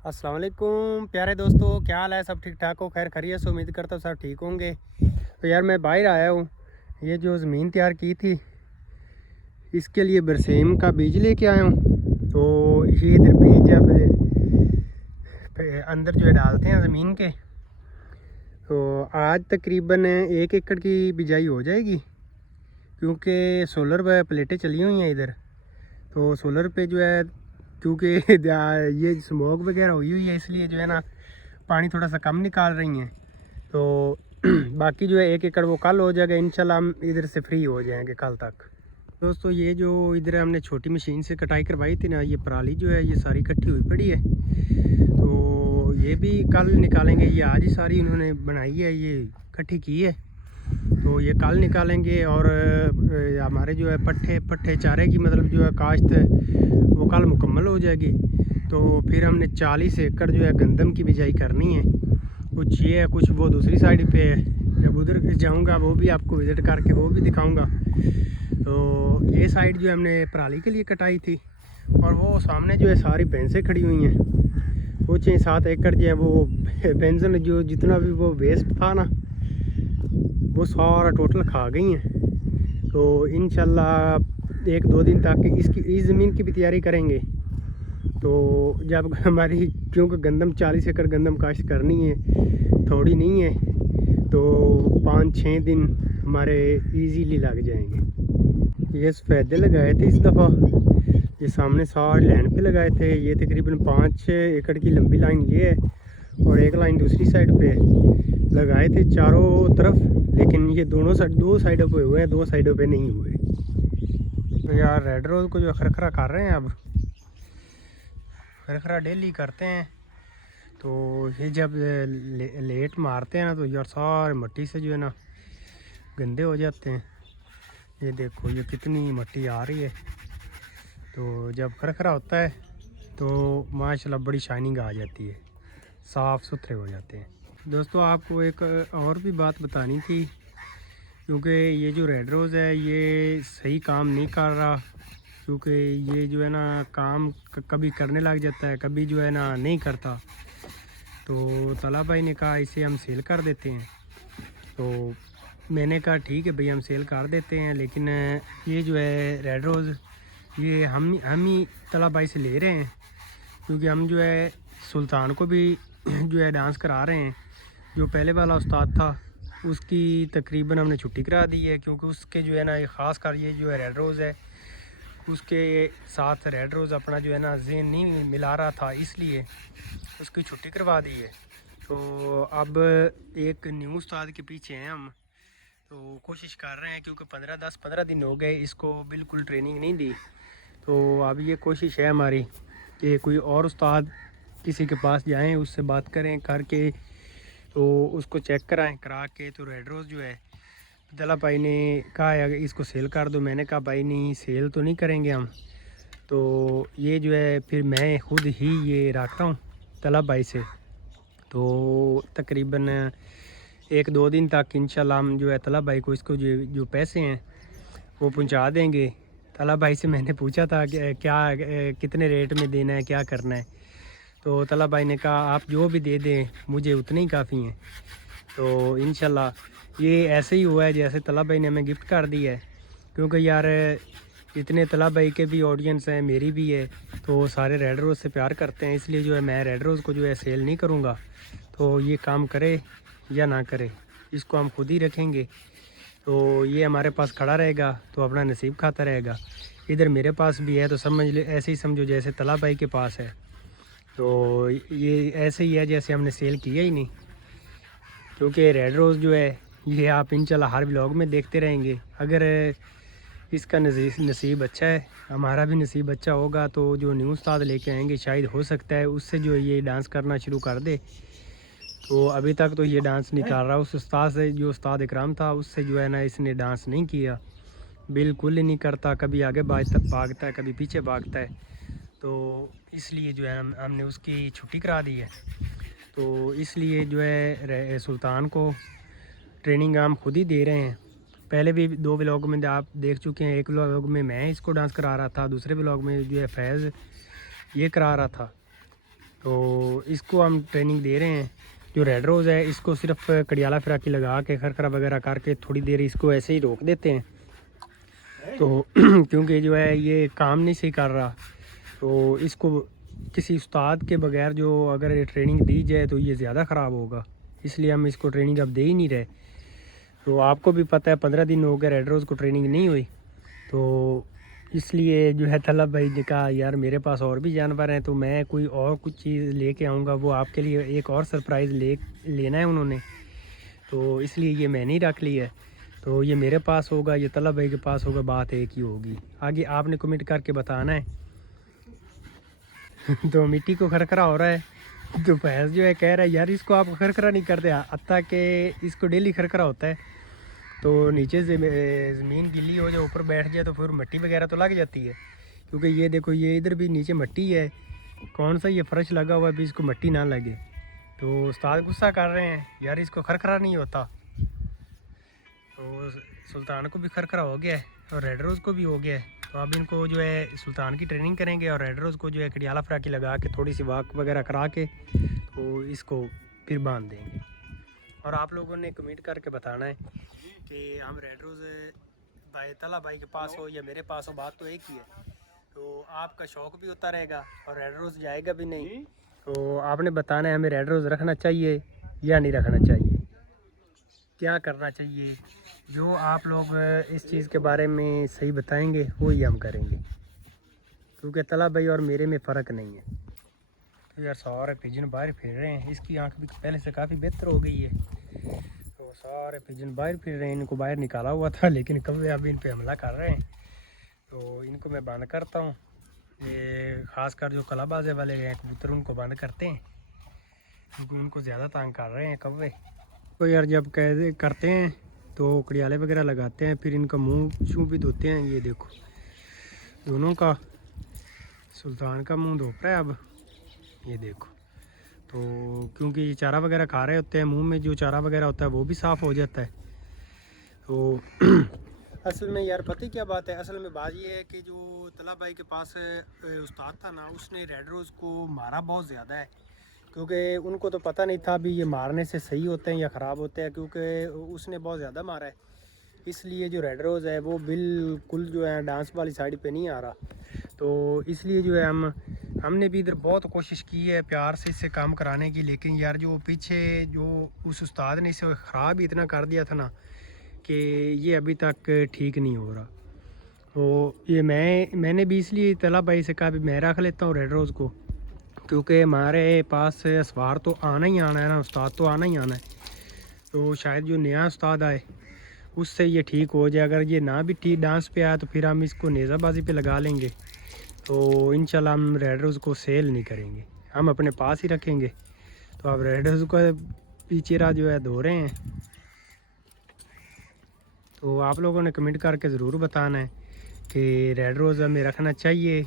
अस्सलाम वालेकुम प्यारे दोस्तों, क्या हाल है? सब ठीक ठाक हो? खैर खैरियत से उम्मीद करता हूँ सब ठीक होंगे। तो यार मैं बाहर आया हूँ। ये जो ज़मीन तैयार की थी इसके लिए बरसीम का बीज लेके आया हूँ। तो ये इधर बीज अब अंदर जो है डालते हैं ज़मीन के। तो आज तकरीबन 1 एकड़ की बिजाई हो जाएगी, क्योंकि सोलर प्लेटें चली हुई हैं इधर। तो सोलर पे जो है, क्योंकि ये स्मोक वगैरह हुई है, इसलिए जो है ना पानी थोड़ा सा कम निकाल रही हैं। तो बाकी जो है 1 एकड़ वो कल हो जाएगा इंशाल्लाह। हम इधर से फ्री हो जाएंगे कल तक। दोस्तों ये जो इधर हमने छोटी मशीन से कटाई करवाई थी ना, ये पराली जो है ये सारी इकट्ठी हुई पड़ी है। तो ये भी कल निकालेंगे। ये आज ही सारी इन्होंने बनाई है, ये इकट्ठी की है, तो ये कल निकालेंगे। और हमारे जो है पट्ठे चारे की मतलब जो है काश्त वो कल मुकम्मल हो जाएगी। तो फिर हमने 40 एकड़ जो है गंदम की बिजाई करनी है। कुछ ये है, कुछ वो दूसरी साइड पे है। जब उधर जाऊंगा वो भी आपको विज़िट करके वो भी दिखाऊंगा। तो ये साइड जो हमने पराली के लिए कटाई थी, और वो सामने जो है सारी भैंसें खड़ी हुई हैं। वो 6-7 एकड़ जो है वो भैंसन जो जितना भी वो वेस्ट था ना वो सारा टोटल खा गई हैं। तो इंशाल्लाह 1-2 दिन तक इस ज़मीन की भी तैयारी करेंगे। तो जब हमारी, क्योंकि गंदम 40 एकड़ गंदम काश्त करनी है, थोड़ी नहीं है, तो 5-6 दिन हमारे इजीली लग जाएंगे। ये सफ़ेदे लगाए थे इस दफ़ा, ये सामने सारे लाइन पे लगाए थे। ये तकरीबन 5 एकड़ की लंबी लाइन ये है, और एक लाइन दूसरी साइड पे लगाए थे चारों तरफ। लेकिन ये दो साइडों पे हुए हैं, 2 साइडों पे नहीं हुए। तो यार रेड रोज़ को जो खरखरा कर रहे हैं, अब खरखरा डेली करते हैं। तो ये जब लेट मारते हैं ना, तो यार सारे मिट्टी से जो है ना गंदे हो जाते हैं। ये देखो ये कितनी मिट्टी आ रही है। तो जब खरखरा होता है तो माशाल्लाह बड़ी शाइनिंग आ जाती है, साफ़ सुथरे हो जाते हैं। दोस्तों आपको एक और भी बात बतानी थी, क्योंकि ये जो रेड रोज़ है ये सही काम नहीं कर रहा। क्योंकि ये जो है ना काम कभी करने लग जाता है, कभी जो है ना नहीं करता। तो तला भाई ने कहा इसे हम सेल कर देते हैं। तो मैंने कहा ठीक है भाई, हम सेल कर देते हैं। लेकिन ये जो है रेड रोज़ ये हम ही तला भाई से ले रहे हैं, क्योंकि हम जो है सुल्तान को भी जो है डांस करा रहे हैं। जो पहले वाला उस्ताद था उसकी तकरीबन हमने छुट्टी करा दी है, क्योंकि उसके जो है ना ख़ास कर ये जो है रेड रोज़ है, उसके साथ रेड रोज़ अपना जो है ना ज़हन नहीं मिला रहा था, इसलिए उसकी छुट्टी करवा दी है। तो अब एक न्यू उस्ताद के पीछे हैं हम। तो कोशिश कर रहे हैं, क्योंकि 10-15 दिन हो गए इसको बिल्कुल ट्रेनिंग नहीं दी। तो अब ये कोशिश है हमारी कि कोई और उस्ताद किसी के पास जाएं, उससे बात करें करके, तो उसको चेक करा के। तो रेड रोज़ जो है दला भाई ने कहा है इसको सेल कर दो। मैंने कहा भाई नहीं, सेल तो नहीं करेंगे हम। तो ये जो है फिर मैं ख़ुद ही ये रख रहा हूँ तलब भाई से। तो तकरीबन 1-2 दिन तक इंशाल्लाह हम जो है तलब भाई को इसको जो पैसे हैं वो पहुंचा देंगे। तलब भाई से मैंने पूछा था कि क्या कितने रेट में देना है, क्या करना है। तो तलब भाई ने कहा आप जो भी दे दें मुझे उतने ही काफ़ी हैं। तो इंशाल्लाह ये ऐसे ही हुआ है जैसे तलब भाई ने हमें गिफ्ट कर दिया है। क्योंकि यार इतने तलब भाई के भी ऑडियंस हैं, मेरी भी है, तो सारे रेड रोज़ से प्यार करते हैं। इसलिए जो है मैं रेड रोज़ को जो है सेल नहीं करूँगा। तो ये काम करे या ना करे, इसको हम खुद ही रखेंगे। तो ये हमारे पास खड़ा रहेगा तो अपना नसीब खाता रहेगा। इधर मेरे पास भी है, तो समझ ले ऐसे ही समझो जैसे तलब भाई के पास है। तो ये ऐसे ही है जैसे हमने सेल किया ही नहीं। क्योंकि रेड रोज़ जो है ये आप इंशाल्लाह हर व्लॉग में देखते रहेंगे। अगर इसका नसीब अच्छा है, हमारा भी नसीब अच्छा होगा, तो जो न्यू उस्ताद लेके आएंगे शायद हो सकता है उससे जो ये डांस करना शुरू कर दे। तो अभी तक तो ये डांस नहीं कर रहा। उस उस्ताद से, जो उस्ताद इकराम था, उससे जो है ना इसने डांस नहीं किया, बिल्कुल ही नहीं करता। कभी आगे भागता है, कभी पीछे भागता है। तो इसलिए जो है हमने उसकी छुट्टी करा दी है। तो इसलिए जो है सुल्तान को ट्रेनिंग हम खुद ही दे रहे हैं। पहले भी 2 व्लॉग में आप देख चुके हैं। एक व्लॉग में मैं इसको डांस करा रहा था, दूसरे व्लॉग में जो है फैज़ ये करा रहा था। तो इसको हम ट्रेनिंग दे रहे हैं। जो रेड रोज़ है इसको सिर्फ कड़ियाला फिराकी लगा के खरखरा वगैरह करके थोड़ी देर इसको ऐसे ही रोक देते हैं। तो क्योंकि जो है ये काम नहीं सही कर रहा, तो इसको किसी उस्ताद के बगैर जो अगर ये ट्रेनिंग दी जाए तो ये ज़्यादा ख़राब होगा, इसलिए हम इसको ट्रेनिंग अब दे ही नहीं रहे। तो आपको भी पता है 15 दिन हो गए रेड रोज़ को ट्रेनिंग नहीं हुई, तो इसलिए जो है तलब भाई ने कहा यार मेरे पास और भी जानवर हैं, तो मैं कोई और कुछ चीज़ लेके आऊँगा, वो आपके लिए एक और सरप्राइज़ लेना है उन्होंने, तो इसलिए ये मैंने ही रख लिया है। तो ये मेरे पास होगा, ये तलब भाई के पास होगा, बात एक ही होगी। आगे आपने कमेंट करके बताना है। तो मिट्टी को खरखरा हो रहा है, तो भैंस जो है कह रहा है यार इसको आप खरखरा नहीं करते, हत्ता के इसको डेली खरखरा होता है। तो नीचे से ज़मीन गिल्ली हो जाए, ऊपर बैठ जाए तो फिर मिट्टी वगैरह तो लग जाती है, क्योंकि ये देखो ये इधर भी नीचे मिट्टी है, कौन सा ये फर्श लगा हुआ है भी इसको मिट्टी ना लगे। तो उस्ताद गुस्सा कर रहे हैं यार इसको खरखरा नहीं होता। तो सुल्तान को भी खरखरा हो गया है और रेड रोज़ को भी हो गया है। तो अब इनको जो है सुल्तान की ट्रेनिंग करेंगे और रेड रोज़ को जो है कड़ियाला फ्राकी लगा के थोड़ी सी वॉक वगैरह करा के तो इसको फिर बांध देंगे। और आप लोगों ने कमेंट करके बताना है कि हम रेड रोज़ भाई तला भाई के पास हो या मेरे पास हो, बात तो एक ही है। तो आपका शौक़ भी होता रहेगा और रेड रोज़ जाएगा भी नहीं। तो आपने बताना है हमें रेड रोज़ रखना चाहिए या नहीं रखना चाहिए, क्या करना चाहिए। जो आप लोग इस चीज़ के बारे में सही बताएंगे वही हम करेंगे, क्योंकि तला भाई और मेरे में फ़र्क नहीं है। तो यार सारे पिजन बाहर फिर रहे हैं, इसकी आंख भी पहले से काफ़ी बेहतर हो गई है। तो सारे पिजन बाहर फिर रहे हैं, इनको बाहर निकाला हुआ था लेकिन कौवे अब इन पे हमला कर रहे हैं। तो इनको मैं बंद करता हूँ, ये ख़ासकर जो कलाबाजे वाले हैं कबूतर उनको बंद करते हैं, क्योंकि उनको ज़्यादा तंग कर रहे हैं कौवे। तो यार जब कैद करते हैं तो कड़ियाले वगैरह लगाते हैं, फिर इनका मुंह शूँ भी धोते हैं। ये देखो दोनों का, सुल्तान का मुंह धोप रहा है अब, ये देखो। तो क्योंकि ये चारा वगैरह खा रहे होते हैं, मुंह में जो चारा वगैरह होता है वो भी साफ़ हो जाता है। तो असल में यार पता ही क्या बात है, असल में बात ये है कि जो तला भाई के पास उस्ताद था ना, उसने रेड रोज़ को मारा बहुत ज़्यादा है, क्योंकि उनको तो पता नहीं था भी ये मारने से सही होते हैं या ख़राब होते हैं, क्योंकि उसने बहुत ज़्यादा मारा है। इसलिए जो रेड रोज़ है वो बिल्कुल जो है डांस वाली साइड पे नहीं आ रहा। तो इसलिए जो है हमने भी इधर बहुत कोशिश की है प्यार से इससे काम कराने की, लेकिन यार जो पीछे जो उस उस्ताद ने इसे ख़राब ही इतना कर दिया था ना कि ये अभी तक ठीक नहीं हो रहा। तो ये मैंने भी इसलिए तला भाई से कहा भी मैं रख लेता हूँ रेड रोज़ को, क्योंकि हमारे पास सवार तो आना ही आना है ना, उस्ताद तो आना ही आना है। तो शायद जो नया उस्ताद आए उससे ये ठीक हो जाए। अगर ये ना भी ठीक डांस पे आया तो फिर हम इसको नेज़ाबाजी पे लगा लेंगे। तो इंशाल्लाह हम रेड रोज़ को सेल नहीं करेंगे, हम अपने पास ही रखेंगे। तो अब रेड रोज़ को पीछेरा जो है धो रहे हैं। तो आप लोगों ने कमेंट करके ज़रूर बताना है कि रेड रोज़ हमें रखना चाहिए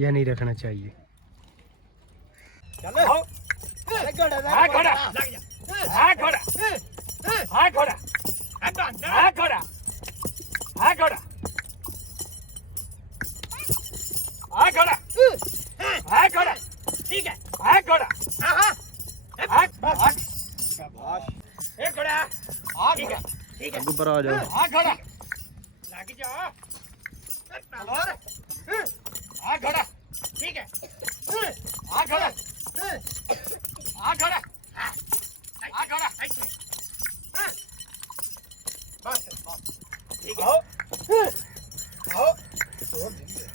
या नहीं रखना चाहिए। ठीक है, हाँ घोड़ा, हाँ बस, एक घोड़ा, हाँ ठीक है, ठीक है, ऊपर आ जाओ। हाँ घोड़ा, लागी जाओ, और, हाँ घोड़ा, ठीक है, हाँ घोड़ा, हाँ घोड़ा, हाँ घोड़ा, बस, ठीक है, आओ,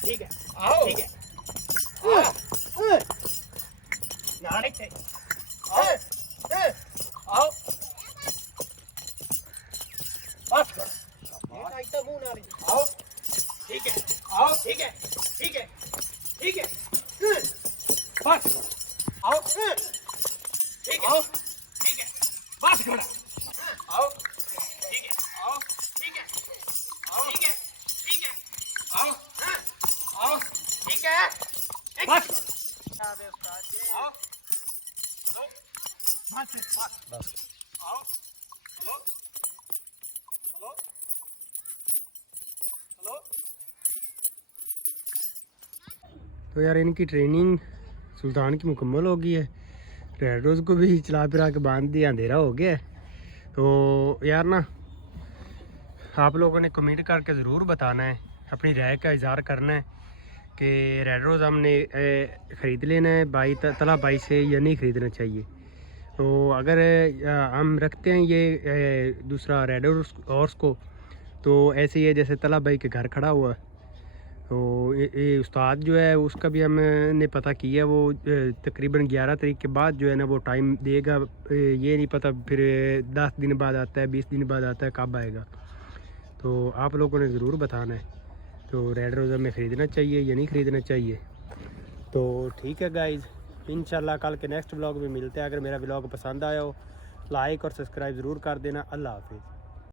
ठीक है, आओ, ठीक है, नानी थे, आओ, आओ, बस करो, ये इतना मुंह नानी, आओ, ठीक है, आओ, ठीक है, ठीक है, ठीक है, बस करो, आओ, ठीक है, ठीक है, बस करो, आओ, ठीक है, आओ, ठीक है, आओ, ठीक है, ठीक है, आओ, आओ, ठीक है, बस करो, आओ, हेलो, बस, आओ, हेलो, हेलो, हेलो। तो यार इनकी ट्रेनिंग सुल्तान की मुकम्मल हो गई है। रेड रोज़ को भी चला फिरा के बांध दिया, अंधेरा हो गया है। तो यार ना, आप लोगों ने कमेंट करके ज़रूर बताना है, अपनी राय का इज़हार करना है कि रेड रोज़ हमने ख़रीद लेना है तला भाई से या नहीं ख़रीदना चाहिए। तो अगर हम रखते हैं ये दूसरा रेड हॉर्स को, तो ऐसे ही है जैसे तला भाई के घर खड़ा हुआ। तो ये उस्ताद जो है उसका भी हमने पता किया, वो तकरीबन 11 तारीख के बाद जो है ना वो टाइम देगा। ये नहीं पता फिर 10 दिन बाद आता है, 20 दिन बाद आता है, कब आएगा। तो आप लोगों ने ज़रूर बताना है तो रेड रोज़ा में ख़रीदना चाहिए या नहीं ख़रीदना चाहिए। तो ठीक है गाइज़, इंशाल्लाह कल के नेक्स्ट व्लॉग में मिलते हैं। अगर मेरा व्लॉग पसंद आया हो लाइक और सब्सक्राइब ज़रूर कर देना। अल्लाह हाफिज़।